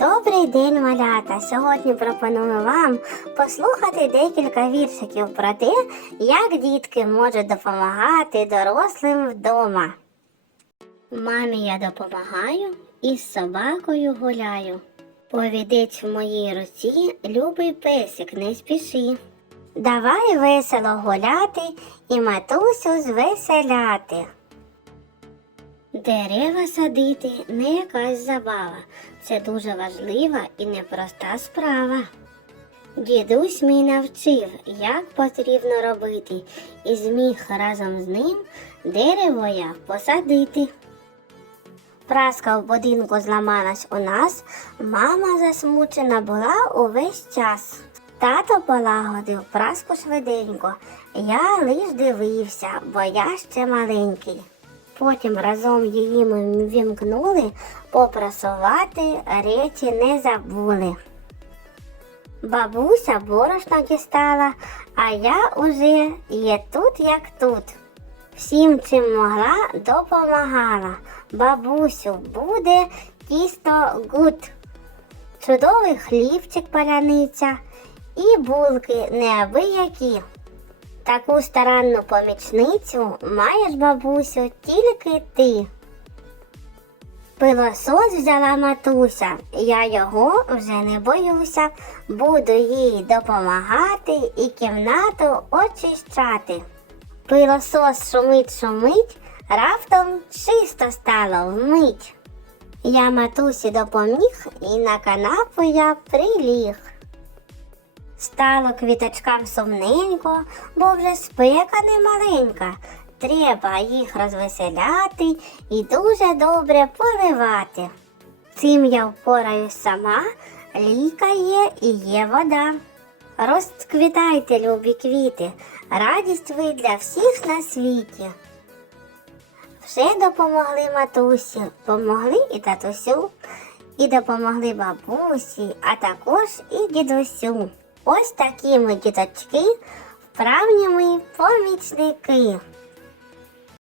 Добрий день, малята! Сьогодні пропоную вам послухати декілька віршиків про те, як дітки можуть допомагати дорослим вдома. Мамі я допомагаю і з собакою гуляю. Повідець в моїй руці, любий песик, не спіши. Давай весело гуляти і матусю звеселяти. Дерева садити не якась забава. Це дуже важлива і непроста справа. Дідусь мій навчив, як потрібно робити, і зміг разом з ним дерево я посадити. Праска в будинку зламалась у нас, мама засмучена була увесь час. Тато полагодив праску швиденько, я лиш дивився, бо я ще маленький. Потім разом її ми вімкнули, попрасувати речі не забули. Бабуся борошно дістала, а я уже є тут, як тут. Всім, чим могла, допомагала. Бабусю, буде тісто гуд. Чудовий хлібчик паляниця і булки неабиякі. Таку старанну помічницю маєш, бабусю, тільки ти. Пилосос взяла матуся, я його вже не боюся, буду їй допомагати і кімнату очищати. Пилосос шумить, шумить, раптом чисто стало вмить. Я матусі допоміг і на канапу я приліг. Стало квіточкам сумненько, бо вже спека немаленька. Треба їх розвеселяти і дуже добре поливати. Цим я впораюсь сама, ліка є і є вода. Розквітайте, любі квіти, радість ви для всіх на світі. Вже допомогли матусі, помогли і татусю, і допомогли бабусі, а також і дідусю. Ось такі ми діточки, вправні ми помічники.